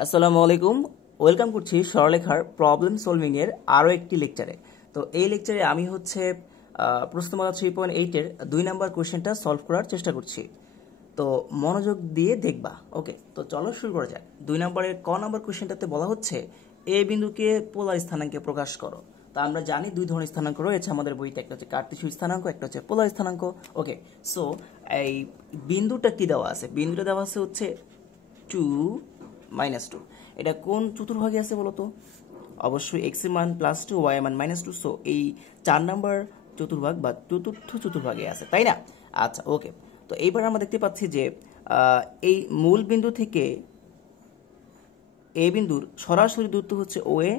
আসসালামু আলাইকুম। ওয়েলকাম করছি সরলরেখার প্রবলেম সলভিং এর আরও একটি লেকচারে। তো এই লেকচারে আমি হচ্ছে প্রশ্নমালা 3.8 এর 2 নাম্বার কোয়েশ্চেনটা সলভ করার চেষ্টা করছি। তো মনোযোগ দিয়ে দেখবা। ওকে, তো চলো শুরু করা যাক। 2 নম্বরের ক নাম্বার কোয়েশ্চেনটাতে বলা হচ্ছে এ বিন্দুকে পোলার স্থানাঙ্কে প্রকাশ করো। তা আমরা জানি দুই ধরনের স্থানাঙ্ক রয়েছে আমাদের বইতে, একটা হচ্ছে কার্তেশীয় স্থানাঙ্ক, একটা হচ্ছে পোলার স্থানাঙ্ক। ওকে, সো এই বিন্দুটা কি দেওয়া আছে? বিন্দুটা দেওয়া আছে হচ্ছে 2 - 2। এটা কোন চতুর্ভাগে আছে বলতো? অবশ্যই এক্স এর মান +2, ওয়াই এর মান -2। সো এই 4 নাম্বার চতুর্ভাগ বা চতুর্থ চতুর্ভাগে আছে, তাই না? আচ্ছা, ওকে। তো এইবার আমরা দেখতে পাচ্ছি যে এই মূল বিন্দু থেকে এ বিন্দুর সরাসরি দূরত্ব হচ্ছে OA,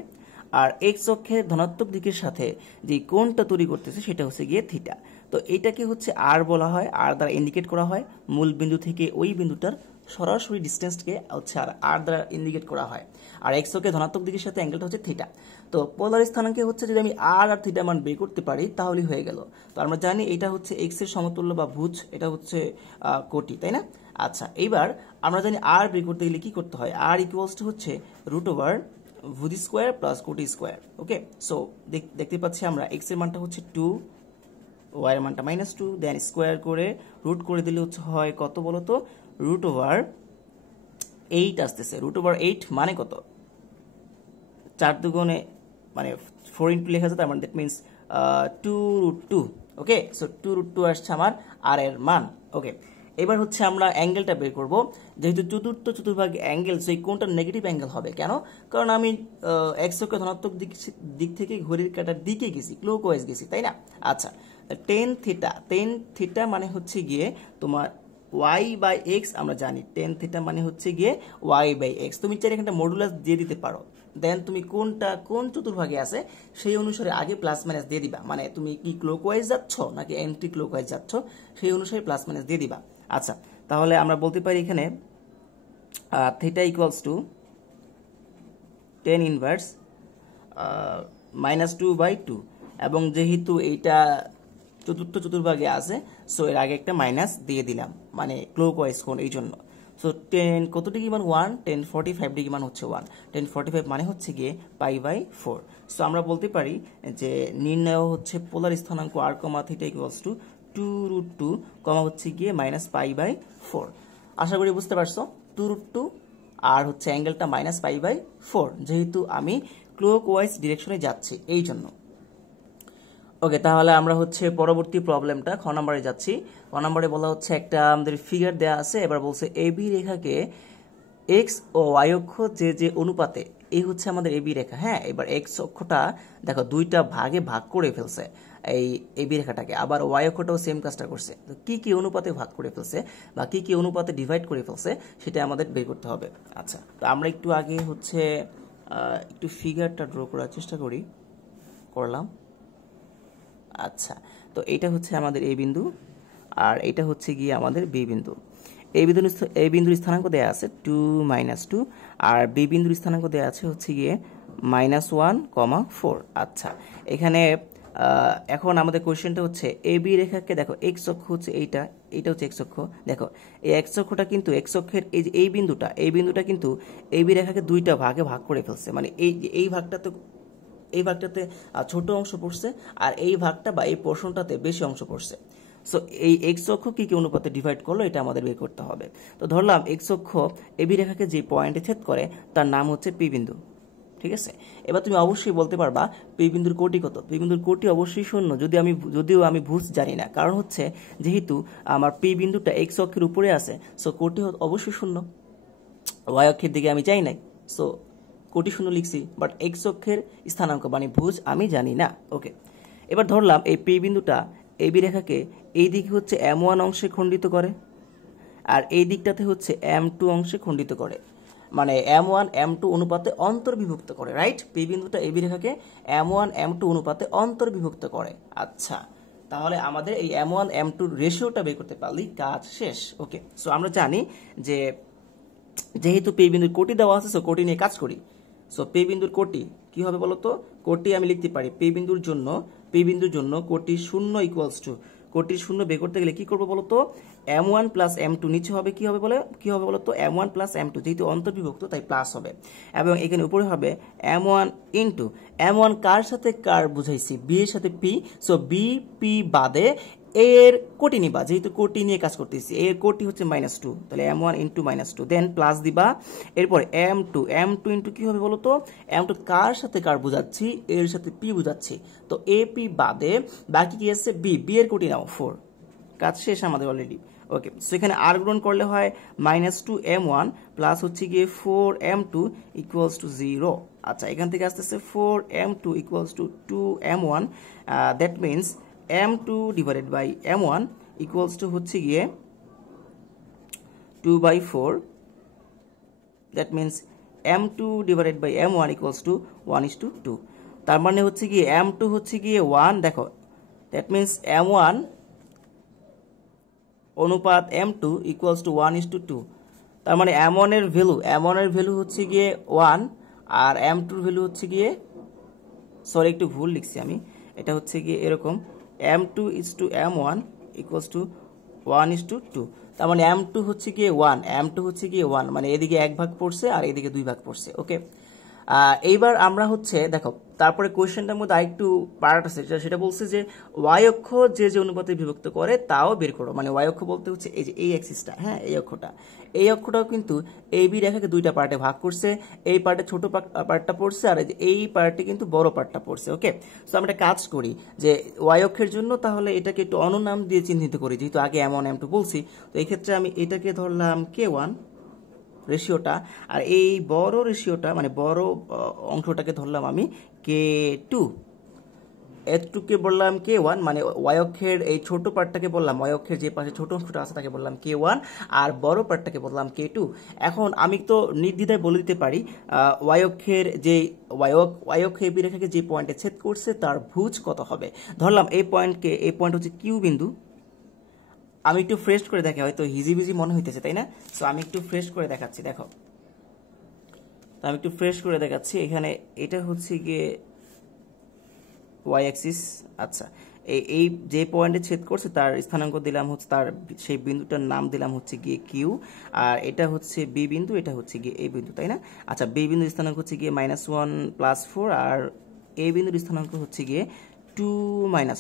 আর এক্স অক্ষের ধনাত্মক দিকের সাথে যে কোণটা তৈরি করতেছে সেটা হচ্ছে গিয়ে থিটা। তো এটাকে হচ্ছে আর বলা হয়, আর দ্বারা ইন্ডিকেট করা হয় মূল বিন্দু থেকে ওই বিন্দুটার সরাসরি ডিস্টেন্সকে হচ্ছে আর দ্বারা ইন্ডিকেট করা হয়। আর এক্স অক্ষের ধনাত্মক দিকের সাথে অ্যাঙ্গেলটা হচ্ছে থিটা। তো পোলার স্থানাঙ্কে হচ্ছে যদি আমি আর থিটা মান বের করতে পারি তাহলেই হয়ে গেল। তো আমরা জানি এটা হচ্ছে এক্স এর সমতুল্য বা ভুজ, এটা হচ্ছে কোটি, তাই না? আচ্ছা, এইবার আমরা জানি আর বের করতে গেলে কি করতে হয়? আর ইকুয়ালস টু হচ্ছে √ভুজ স্কোয়ার প্লাস কোটি স্কোয়ার। ওকে, সো দেখতে পাচ্ছি আমরা এক্স এর মানটা হচ্ছে 2, ওয়াই এর মানটা -2, দেন স্কোয়ার করে রুট করে দিলে হচ্ছে হয় কত বলতো? √8 আসতেছে। √8 মানে কত? 4 দুগুণে মানে 4 ইন্টু লেখা আছে, তার মানে দ্যাট মিনস 2√2। ওকে, সো 2√2 আসছে আমার আর এর মান। ওকে, এবার হচ্ছে আমরা অ্যাঙ্গেলটা বের করব। যেহেতু চতুর্থ চতুর্ভাগ অ্যাঙ্গেল, সেই কোনটা নেগেটিভ অ্যাঙ্গেল হবে? কেন? কারণ আমি এক্স অক্ষের ধনাত্মক দিক থেকে ঘড়ির কাঁটার দিকে গেছি, ক্লকওয়াইজ গেছি, তাই না? আচ্ছা, টেন থিটা মানে হচ্ছে গিয়ে তোমার y/x। আমরা জানি টেন থিটা মানে হচ্ছে গিয়ে y/x। তুমি চাইলে এখানটা মডুলাস দিয়ে দিতে পারো, দেন তুমি কোন চতুর্ভাগে আছে সেই অনুসারে আগে প্লাস মাইনাস দিয়ে দিবা। মানে তুমি কি ক্লকওয়াইজ যাচ্ছ নাকি অ্যান্টি ক্লকওয়াইজ যাচ্ছ সেই অনুসারে প্লাস মাইনাস দিয়ে দিবা। আচ্ছা, তাহলে আমরা বলতে পারি এখানে theta equals to ten inverse -2/2। এবং যেহেতু এইটা চতুর্থ চতুর্ভাগে আছে, সো এর আগে একটা মাইনাস দিয়ে দিলাম, মানে ক্লকওয়াইজ কোণ, এই জন্য। সো 10 কত ডিগ্রি মান? 1। 1045 ডিগ্রি মান হচ্ছে 1। 1045 মানে হচ্ছে গিয়ে π/4। সো আমরা বলতে পারি যে নির্ণয় হচ্ছে পোলার স্থানাঙ্ক r, থিটা ইকুয়ালস টু 2√2, হচ্ছে গিয়ে -π/4। আশা করি বুঝতে পারছো। 2√2 আর হচ্ছে অ্যাঙ্গেলটা -π/4, যেহেতু আমি ক্লকওয়াইজ ডিরেকশনে যাচ্ছি এই জন্য। ওকে, তাহলে আমরা হচ্ছে পরবর্তী প্রবলেমটা খ নম্বরে যাচ্ছি। খ নম্বরে বলা হচ্ছে একটা আমাদের ফিগার দেয়া আছে। এবার বলছে এবি রেখাকে এক্স ও ওয়াই অক্ষ যে অনুপাতে, এই হচ্ছে আমাদের এবি রেখা। হ্যাঁ, এবার এক্স অক্ষটা দেখো দুইটা ভাগে ভাগ করে ফেলছে এই এবি রেখাটাকে, আবার ওয়াই অক্ষটাও সেম কাজটা করছে। তো কি কি অনুপাতে ভাগ করে ফেলছে বা কি কি অনুপাতে ডিভাইড করে ফেলছে সেটা আমাদের বের করতে হবে। আচ্ছা, তো আমরা একটু আগে হচ্ছে একটু ফিগারটা ড্র করার চেষ্টা করলাম। আচ্ছা, তো এটা হচ্ছে আমাদের এ বিন্দু, আর এটা হচ্ছে গিয়ে আমাদের বি বিন্দু। এই বিন্দুর স্থানাঙ্ক দেয়া আছে 2 - 2, আর বি বিন্দুর স্থানাঙ্ক দেয়া আছে হচ্ছে গিয়ে -1, 4। আচ্ছা, এখানে এখন আমাদের কোয়েশ্চেনটা হচ্ছে এ বি রেখাকে দেখো, এক্স অক্ষ হচ্ছে এইটা হচ্ছে এক্স অক্ষ। দেখো এই এক্স অক্ষটা কিন্তু এক্স অক্ষের এই বিন্দুটা কিন্তু এ বি রেখাকে দুইটা ভাগে ভাগ করে ফেলছে। মানে এই ভাগটাতে ছোট অংশ পড়ছে, আর এই ভাগটা বা এই পোর্শনটাতে বেশি অংশ পড়ছে। সো এই এক্স অক্ষ কি কি অনুপাতে ডিভাইড করলো এটা আমাদের বের করতে হবে। তো ধরলাম এক্স অক্ষ এবি রেখাকে যে পয়েন্টে ছেদ করে তার নাম হচ্ছে পি বিন্দু। ঠিক আছে, এবার তুমি অবশ্যই বলতে পারবা পি বিন্দুর কোটি কত? পি বিন্দুর কোটি অবশ্যই 0, যদিও আমি ভুজ জানি না। কারণ হচ্ছে যেহেতু আমার পি বিন্দুটা এক্স অক্ষের উপরে আছে, সো কোটি অবশ্যই 0। ওয়াই অক্ষের দিকে আমি চাই নাই, সো কোটি 0 লিখছি, বাট এক্স অক্ষের স্থানাঙ্ক মানে ভুজ আমি জানি না। ওকে, এবার ধরলাম এই পি বিন্দুটা এবি রেখাকে এই দিকে হচ্ছে M1 অংশে খণ্ডিত করে, আর এই দিকটাতে হচ্ছে M2 অংশে খণ্ডিত করে, মানে M1 M2 অনুপাতে অন্তর্বিভক্ত করে। রাইট, পি বিন্দুটা এবি রেখাকে M1 M2 অনুপাতে অন্তর্বিভক্ত করে। আচ্ছা, তাহলে আমাদের এই M1 M2 রেশিওটা বের করতে পারলেই কাজ শেষ। ওকে, সো আমরা জানি যে যেহেতু পি বিন্দুর কোটি দেওয়া আছে, সো কোটি নিয়ে কাজ করি। সো পি বিন্দুর কোটি কি হবে বলতো? কোটি আমি লিখতে পারি পি বিন্দুর জন্য কোটি 0 ইকুয়ালস টু কোটির শূন্য বের করতে গেলে কি করবো বলতো, m1 প্লাস m2 নিচে হবে কি হবে বলতো m1 প্লাস m2, যেহেতু অন্তর্বিভক্ত তাই প্লাস হবে, এবং এখানে উপরে হবে m1 ইন্টু m1 কার সাথে কার বুঝাইছি, বি এর সাথে পি, সো বি পি বাদে এর কোটি নিবা, যেহেতু কোটি নিয়ে কাজ করতেছি, এর কোটি হচ্ছে -2, তাহলে m1 ইন্টু -2, দেন প্লাস দিবা, এরপর m2 ইন্টু কি হবে বলতো, m2 কার সাথে কার বুঝাচ্ছি, এর সাথে পি বুঝাচ্ছি, তো এ পি বাদে বাকি কি আছে, বি এর কোটি নাও 4, কাজ শেষ আমাদের অলরেডি। ওকে, সেখানে আর গ্রহণ করলে হয় -2m1 প্লাস হচ্ছে গিয়ে 4m2 ইকুয়ালস টু 0। আচ্ছা, এখান থেকে আসতেছে 4m2 equals to 2m1, that means m2 divided by m1 equals to হচ্ছে গিয়ে 2/4, that means m2 divided by m1 equals to 1:2, তার মানে হচ্ছে গিয়ে m2 হচ্ছে গিয়ে 1, দেখো দ্যাট মিনস m1 অনুপাত m2 ইকুয়ালস টু 1:2, তার মানে m1 এর ভ্যালু হচ্ছে গিয়ে 1 আর m2 এর ভ্যালু হচ্ছে গিয়ে, সরি একটু ভুল লিখছি আমি, এটা হচ্ছে গিয়ে এরকম m2 is two m1 equals to 1:2, তার মানে m2 হচ্ছে গিয়ে 1, মানে এদিকে 1 ভাগ পড়ছে আর এদিকে 2 ভাগ পড়ছে। ওকে, এইবার আমরা হচ্ছে দেখো, তারপরে কোয়েশ্চেনটার মধ্যে আরেকটু পার্ট আছে, সেটা বলছে যে ওয়াই অক্ষ যে যে অনুপাতে বিভক্ত করে তাও বের করো, মানে ওয়াই অক্ষ বলতে হচ্ছে এই যে এই অ্যাক্সিসটা, হ্যাঁ এই অক্ষটাও কিন্তু এই বি রেখাকে দুইটা পার্টে ভাগ করছে, এই পার্টে ছোট পার্টটা পড়ছে আর এই পার্টে কিন্তু বড় পার্টটা পড়ছে। ওকে, সো আমরা একটা কাজ করি যে ওয়াই অক্ষের জন্য তাহলে এটাকে একটু অননাম দিয়ে চিহ্নিত করি, যেহেতু আগে m1 m2 বলছি, তো এই ক্ষেত্রে আমি এটাকে ধরলাম k1 রেশিওটা, আর এই বড় রেশিওটা মানে বড় অংশটাকে ধরলাম আমি k2, h2কে বললাম k1, মানে ওয়াই অক্ষের এই ছোট পার্টটাকে বললাম, ওয়াই অক্ষের যে পাশে ছোট অংশটা আছে তাকে বললাম k1, আর বড় পার্টটাকে বললাম k2। এখন আমি তো নির্দ্বিধায় বলে দিতে পারি ওয়াই অক্ষের যে ওয়াই অক্ষ এবি রেখাকে যে পয়েন্টে ছেদ করছে তার ভুজ কত হবে। ধরলাম এই পয়েন্ট হচ্ছে কিউ বিন্দু, আমি একটু ফ্রেশ করে দেখি, হয়তো হিজিবিজি মনে হইতেছে তাই না, সো আমি একটু ফ্রেশ করে দেখাচ্ছি, দেখো আমি একটু ফ্রেশ করে দেখাচ্ছি, এখানে এটা হচ্ছে গিয়ে ওয়াই অ্যাক্সিস। আচ্ছা, এই যে পয়েন্টে ছেদ করছে তার স্থানাঙ্ক দিলাম হচ্ছে, তার সেই বিন্দুটার নাম দিলাম হচ্ছে গিয়ে কিউ, আর এটা হচ্ছে বি বিন্দু, এটা হচ্ছে গিয়ে এই বিন্দু, তাই না। আচ্ছা, বি বিন্দুর স্থানাঙ্ক হচ্ছে গিয়ে -1 + 4, আর এই বিন্দুর স্থানাঙ্ক হচ্ছে গিয়ে 2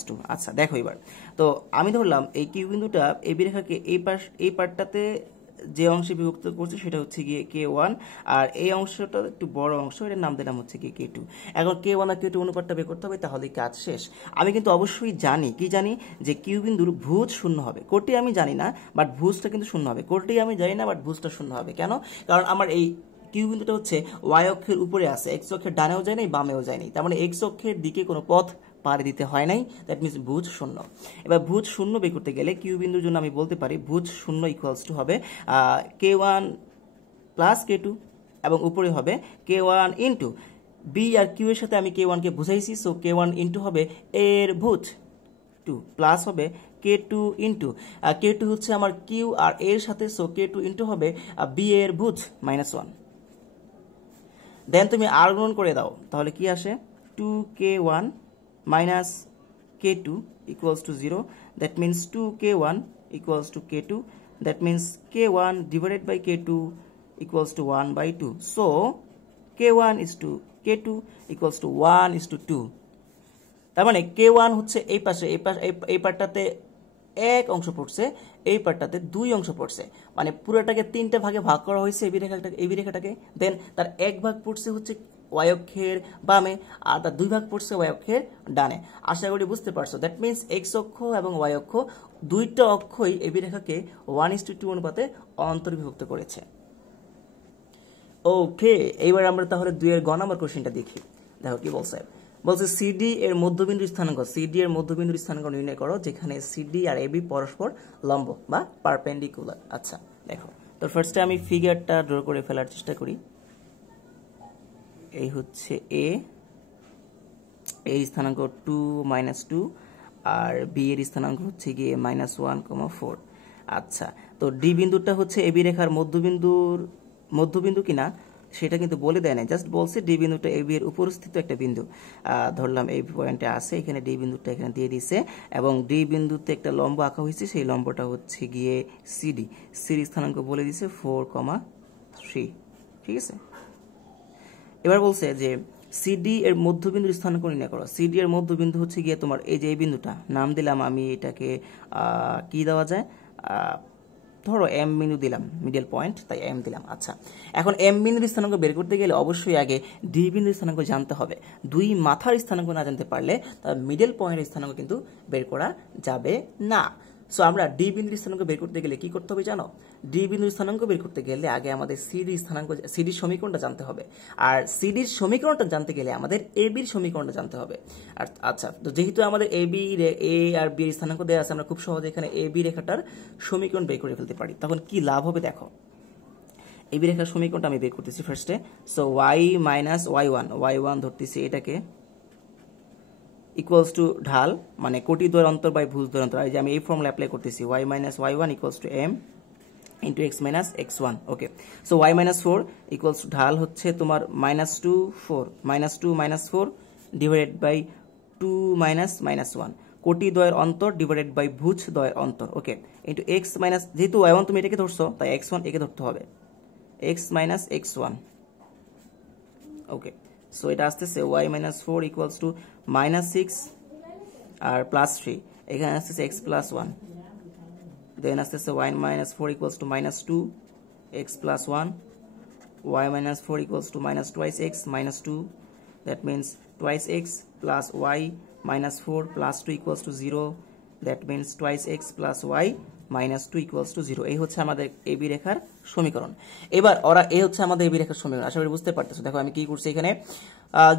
- 2। আচ্ছা, দেখো এবার তো আমি ধরলাম এই কিউ বিন্দুটা এবি রেখাকে এই পার্টটাতে যে অংশে বিভক্ত করছে সেটা হচ্ছে গিয়ে k1, আর এই অংশটা একটু বড় অংশ, এটার নাম দিলাম হচ্ছে গিয়ে k2। এখন k1 আর k2 অনুপাতটা বের করতে হবে, তাহলেই কাজ শেষ। আমি কিন্তু অবশ্যই জানি যে কিউ বিন্দুর ভুজ শূন্য হবে, কোটি আমি জানি না বাট ভুজটা কিন্তু শূন্য হবে, কোটি আমি জানি না বাট ভুজটা শূন্য হবে। কেন? কারণ আমার এই কিউ বিন্দুটা হচ্ছে ওয়াই অক্ষের উপরে আছে, এক্স অক্ষের ডানেও যায় নাই বামেও যায় নাই, তার মানে এক্স অক্ষের দিকে কোনো পথ পাড়ি দিতে হয় নাই, দ্যাট মিনস ভুজ শূন্য। এবার ভুজ শূন্য বের করতে গেলে কিউ বিন্দুর জন্য আমি বলতে পারি ভুজ শূন্য ইকুয়ালস টু হবে k1 প্লাস k2, এবং উপরে হবে k1 ইন্টু বি আর কিউ এর সাথে আমি k1 কে বুঝাইছি, সো k1 ইন্টু হবে এর ভুজ 2 প্লাস হবে k2 ইন্টু k2 হচ্ছে আমার কিউ আর এর সাথে, সো k2 ইন্টু হবে বি এর ভুজ -1। দেন তুমি আর গ্রহণ করে দাও, তাহলে কি আসে 2k1 minus k2 equals to 0, that means 2k1 equals to k2, that means k1 divided by k2 equals to 1/2, so k1 is to k2 equals to 1:2। তার মানে k1 হচ্ছে এই পার্টটাতে এক অংশ পড়ছে, এই পার্টটাতে 2 অংশ পড়ছে, মানে পুরোটাকে 3টে ভাগে ভাগ করা হয়েছে এবি রেখাটাকে, দেন তার 1 ভাগ পড়ছে হচ্ছে ওয়াই অক্ষের বামে, আর তার 2 ভাগ পড়ছে ওয়াই অক্ষের ডানে। আশা করি বুঝতে পারছো, দ্যাট মিনস এক্স অক্ষ এবং ওয়াই অক্ষ দুইটা অক্ষই এবি রেখাকে 1:2 অনুপাতে অন্তর্বিভক্ত করেছে। ওকে, এইবার আমরা তাহলে 2 এর গ নাম্বার কোশ্চেনটা দেখি। দেখো কি বলছে সিডি এর মধ্যবিন্দুর স্থানাঙ্ক নির্ণয় করো যেখানে সিডি আর এবি পরস্পর লম্ব বা পারপেন্ডিকুলার। আচ্ছা, দেখো তো ফার্স্টে আমি ফিগারটা ড্র করে ফেলার চেষ্টা করি। এই হচ্ছে এ, এর স্থানাঙ্ক 2 - 2, আর বি এর স্থানাঙ্ক হচ্ছে গিয়ে -1,4। আচ্ছা, তো ডি বিন্দুটা হচ্ছে এবি রেখার মধ্যবিন্দু কিনা সেটা কিন্তু বলে দেয় না, জাস্ট বলছে ডি বিন্দুটা এ বি এর উপরস্থিত একটা বিন্দু। ধরলাম এই পয়েন্টে আছে, এখানে ডি বিন্দুটা এখানে দিয়ে দিছে এবং ডি বিন্দুতে একটা লম্ব আঁকা হয়েছে, সেই লম্বটা হচ্ছে গিয়ে সিডি। সিডি স্থানাঙ্ক বলে দিছে 4,3। ঠিক আছে, এবার বলছে যে সিডি এর মধ্যবিন্দুর স্থানাঙ্ক নির্ণয় করো। সিডি এর মধ্যবিন্দু হচ্ছে গিয়ে তোমার এই যে এই বিন্দুটা, নাম দিলাম আমি এটাকে কি দেওয়া যায়, ধরো এম বিন্দু দিলাম, মিডল পয়েন্ট, তাই এম দিলাম। আচ্ছা, এখন এম বিন্দুর স্থানাঙ্ক বের করতে গেলে অবশ্যই আগে ডি বিন্দুর স্থানাঙ্ক জানতে হবে। দুই মাথার স্থানাঙ্ক না জানতে পারলে তার মিডল পয়েন্টের স্থানাঙ্ক কিন্তু বের করা যাবে না। সো আমরা ডি বিন্দুর স্থানাঙ্ক বের করতে গেলে কি করতে হবে জানো? ডি বিন্দুর স্থানাঙ্ক বের করতে গেলে আগে আমাদের সিডি স্থানাঙ্ক, সিডির সমীকরণটা জানতে হবে। আর সিডির সমীকরণটা জানতে গেলে আমাদের এ বির সমীকরণটা জানতে হবে। আর আচ্ছা, তো যেহেতু আমাদের A B, A R B এর স্থানাঙ্ক দেওয়া আছে, আমরা খুব সহজে এখানে এ বি রেখাটার সমীকরণ বের করে ফেলতে পারি। তখন কি লাভ হবে দেখো, এ বি রেখার সমীকরণটা আমি বের করতেছি ফার্স্টে। So Y minus Y one ধরতেছি এটাকে, ইকুয়ালস টু ঢাল মানে কোটি দ্বয়ের অন্তর বাই ভুজ দ্বয়ের অন্তর। এই যে আমি এই ফর্মুলা অ্যাপ্লাই করতেছি, Y minus Y one equals to M into X minus X one. Okay, so Y minus four equals to ঢাল হচ্ছে তোমার -2 minus 4 divided by 2 minus one, কোটি দ্বয়ের অন্তর ডিভাইডেড বাই ভুজ দ্বয়ের অন্তর। ওকে, ইন্টু এক্স মাইনাস, যেহেতু ওয়াই ওয়ান তুমি এটাকে ধরছো তাই এক্স ওয়ান একে ধরতে হবে, X minus X one. Okay, so এটা আসতেছে ওয়াই মাইনাস 4 ইকুয়ালস টু -6 আর +3, এখানে আসতেছে এক্স প্লাস 1, দেন আসতেছে Y minus 4 equals to -2 X plus 1, y minus 4 equals to minus twice x minus 2, that means twice x plus y minus 4 plus 2 equals to 0, that means twice x plus y minus 2 equals to 0। এই হচ্ছে আমাদের AB রেখার সমীকরণ। এবার ওরা এই হচ্ছে আমাদের এবি রেখার সমীকরণ। আশা করি বুঝতে পারতেছো। দেখো আমি কি করছি এখানে,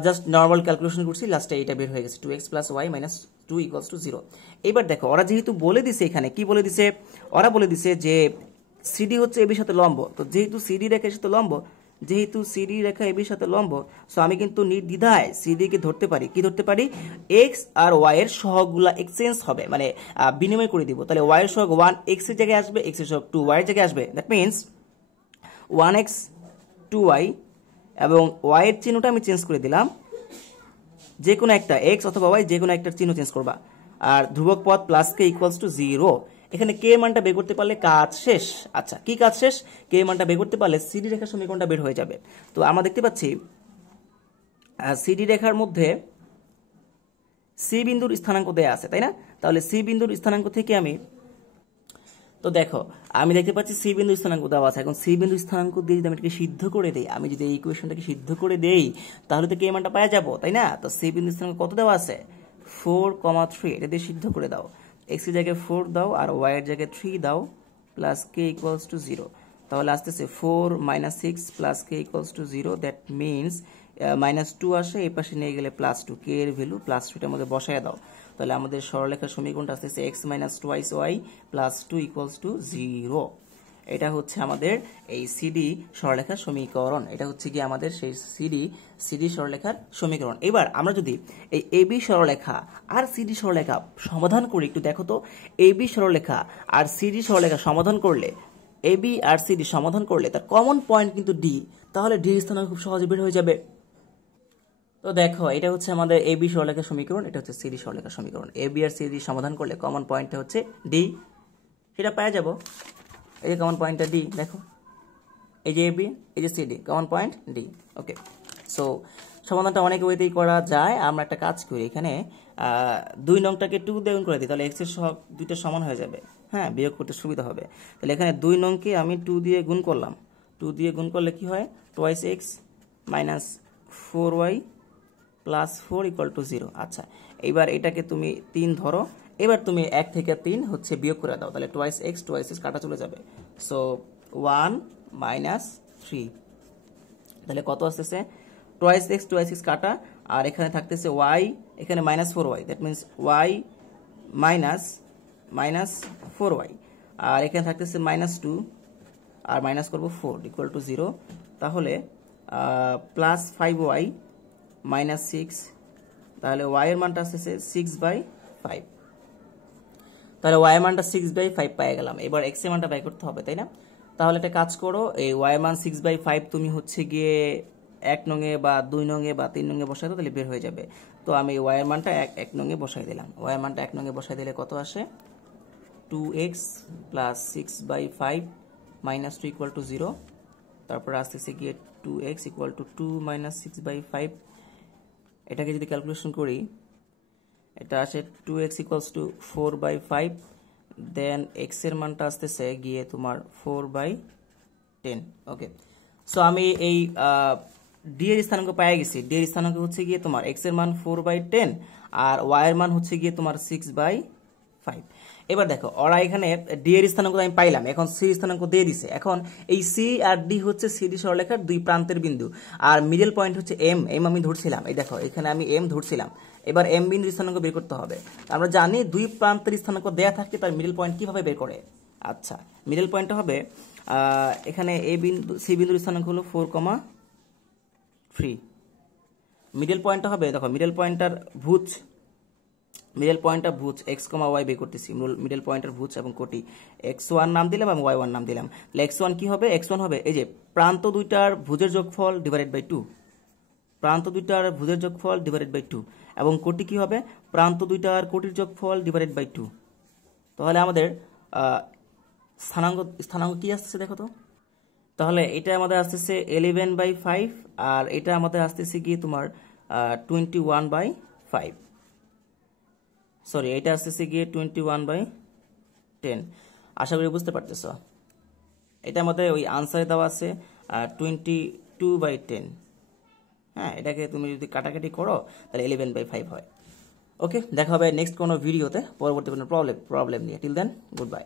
জাস্ট নর্মাল ক্যালকুলেশন করছি, লাস্টে এটা বের হয়ে গেছে 2x plus y minus 2 equals to 0। এবার দেখো ওরা যেহেতু বলে দিছে, এখানে কি বলে দিছে, ওরা বলে দিছে যে সিডি হচ্ছে এবির সাথে লম্ব। তো যেহেতু সিডি রেখার সাথে লম্ব, যেহেতু সিডি রেখা এবির সাথে লম্ব, সো আমি কিন্তু নির্দ্বিধায় সিডি কে ধরতে পারি। কি ধরতে পারি? এক্স আর ওয়াই এর সহগগুলা এক্সচেঞ্জ হবে, মানে বিনিময় করে দিব। তাহলে ওয়াই এর সহগ 1x এর জায়গায় আসবে, এক্স এর সহগ 2y এর জায়গায় আসবে। দ্যাট মিন্স 1x 2y, এবং ওয়াই এর চিহ্নটা আমি চেঞ্জ করে দিলাম, যে কোনো একটা এক্স অথবা ওয়াই, যে কোনো একটা চিহ্ন চেঞ্জ করবা। আর ধ্রুবক পদ প্লাস কে ইকুয়ালস টু 0। এখানে কে মানটা বের করতে পারলে কাজ শেষ। আচ্ছা, কি কাজ শেষ? কে মানটা বের করতে পারলে সিডি রেখার সমীকরণটা বের হয়ে যাবে। তো আমরা দেখতে পাচ্ছি সিডি রেখার মধ্যে সি বিন্দুর স্থানাঙ্ক দেয়া আছে, তাই না? তাহলে সি বিন্দুর স্থানাঙ্ক থেকে আমি, তো দেখো আমি দেখতে পাচ্ছি সি বিন্দু স্থানাঙ্ক দেওয়া আছে। এখন সি বিন্দু স্থানাঙ্ক দিয়ে যদি আমি এটাকে সিদ্ধ করে দেই, আমি যদি এই ইকুয়েশনটাকে সিদ্ধ করে দেই, তাহলে তো কে মানটা পাওয়া যাবো, তাই না? তো সি বিন্দু স্থানাঙ্ক কত দেওয়া আছে? 4,3। এটা দিয়ে সিদ্ধ করে দাও, এক্স এর জায়গায় 4 দাও আর ওয়াই এর জায়গায় 3 দাও, প্লাস কে ইকুয়ালস টু 0। তাহলে আসতেছে 4 - 6 plus K equals to 0। That means -2 আসে, এই পাশে নিয়ে গেলে +2, কে এর ভ্যালু +2টার মধ্যে বসায় দাও। তাহলে আমাদের সরলরেখার সমীকরণটা আসতেছে x - twice y plus 2 equals to 0। এটা হচ্ছে আমাদের এই সিডি সরলরেখার সমীকরণ। এটা হচ্ছে কি আমাদের সেই সিডি সরলরেখার সমীকরণ। এবার আমরা যদি এই এবি সরলরেখা আর সিডি সরলরেখা সমাধান করি, একটু দেখো তো, এবি সরলরেখা আর সিডি সরলরেখা সমাধান করলে, এবি আর সিডি সমাধান করলে তার কমন পয়েন্ট কিন্তু ডি, তাহলে ডি স্থানাঙ্ক খুব সহজে বের হয়ে যাবে। তো দেখো এটা হচ্ছে আমাদের এবি সরলরেখার সমীকরণ, এটা হচ্ছে সিডি সরলরেখার সমীকরণ। এবি আর সিডি সমাধান করলে কমন পয়েন্টটা হচ্ছে ডি, সেটা পাওয়া যাব। এই যে কমন পয়েন্টটা ডি, দেখো এই যে এবি, এই যে সিডি, কমন পয়েন্ট ডি। ওকে, সো সমাধানটা অনেক ওয়েতেই করা যায়। আমরা একটা কাজ করি, এখানে 2 নংটাকে 2 দিয়ে গুণ করে দিই, তাহলে এক্স এর সহগ দুইটা সমান হয়ে যাবে। হ্যাঁ, বিয়োগ করতে সুবিধা হবে। তাহলে এখানে 2 নংকে আমি 2 দিয়ে গুণ করলাম। 2 দিয়ে গুণ করলে কি হয়? Twice x minus 4y plus 4 equal to 0। আচ্ছা, এবার এটাকে তুমি 3 ধরো, এবার তুমি 1 থেকে 3 হচ্ছে বিয়োগ করে দাও, তাহলে টুয়াইস এক্স কাটা চলে যাবে। সো 1 - 3, তাহলে কত আসতেছে? টুয়াইস এক্স কাটা, আর এখানে থাকতেছে y, এখানে -4y, that means y minus 4y, আর এখানে থাকতেছে -2, আর মাইনাস করবো 4 ইকুয়াল টু 0। তাহলে প্লাস 5y -6, তাহলে y এর মানটা আসতেছে 6/5। তাহলে y এর মানটা 6/5 পেয়ে গেলাম। এবার x এর মানটা বের করতে হবে, তাই না? তাহলে একটা কাজ করো, এই ওয়াই মান 6/5 তুমি হচ্ছে গিয়ে 1 নঙে বা 2 নঙে বা 3 নঙে বসাই দাও, তাহলে বের হয়ে যাবে। তো আমি ওয়াই এর মানটা 1 নঙে বসাই দিলাম। ওয়াই এর মানটা 1 নঙে বসাই দিলে কত আসে? 2x plus 6/5 minus 2 equal to 0। তারপর আসতেছে গিয়ে 2x ইকুয়াল টু 2 মাইনাস 6/5। এটাকে যদি ক্যালকুলেশন করি, এটা আসে 2x equals to 4/5। Then x এর মানটা আসতেছে গিয়ে তোমার 4/10। ওকে, সো আমি এই ডি এর স্থানাঙ্ক পেয়ে গেছি। ডি এর স্থানাঙ্ক হচ্ছে গিয়ে তোমার x এর মান 4/10 আর y এর মান হচ্ছে গিয়ে তোমার 6/5। এবার দেখো, ওরা এখানে ডি এর স্থানাঙ্ক আমি পাইলাম, এখন সি স্থানাঙ্ক দিয়ে দিছে। এখন এই সি আর ডি হচ্ছে সিডি সরলরেখার দুই প্রান্তের বিন্দু, আর মিডল পয়েন্ট হচ্ছে এম। এম আমি ধরছিলাম, এই দেখো এখানে আমি এম ধরছিলাম। এবার এম বিন্দুর স্থানাঙ্ক বের করতে হবে। আমরা জানি দুই প্রান্তের স্থানাঙ্ক দেয়া থাকে, তার মিডল পয়েন্ট কিভাবে বের করে। আচ্ছা, মিডল পয়েন্টটা হবে এখানে এ বিন্দু, সি বিন্দুর স্থানাঙ্ক হলো 4,3। মিডল পয়েন্টটা হবে, দেখো মিডল পয়েন্টটার ভুজ, মিডল পয়েন্টটা ভুজ এক্স কমা ওয়াই বের করতেছি। মিডল পয়েন্টের ভুজ এবং কোটি x1 নাম দিলাম এবং y1 নাম দিলাম। তাহলে x1 কি হবে? x1 হবে এই যে প্রান্ত দুইটার ভুজের যোগফল ডিভাইডেড বাই 2, প্রান্ত দুইটার ভুজের যোগফল ডিভাইডেড বাই 2। এবং কোটি কি হবে? প্রান্ত দুইটার কোটির যোগফল ডিভাইডেড বাই 2। তাহলে আমাদের স্থানাঙ্ক কি আসছে দেখো তো। তাহলে এটা আমাদের আসতেছে 11/5 আর এটা আমাদের আসতেছে গিয়ে তোমার 21/5। সরি, এটা আসতেছে গিয়ে 21/10। আশা করি বুঝতে পারতেছ। এটা আমাদের ওই আনসারে দেওয়া আছে 22/10। হ্যাঁ, এটাকে তুমি যদি কাটাকাটি করো তাহলে 11/5 হয়। ওকে, দেখা হবে নেক্সট কোনো ভিডিওতে পরবর্তী কোনো প্রবলেম নিয়ে। Till then, good by.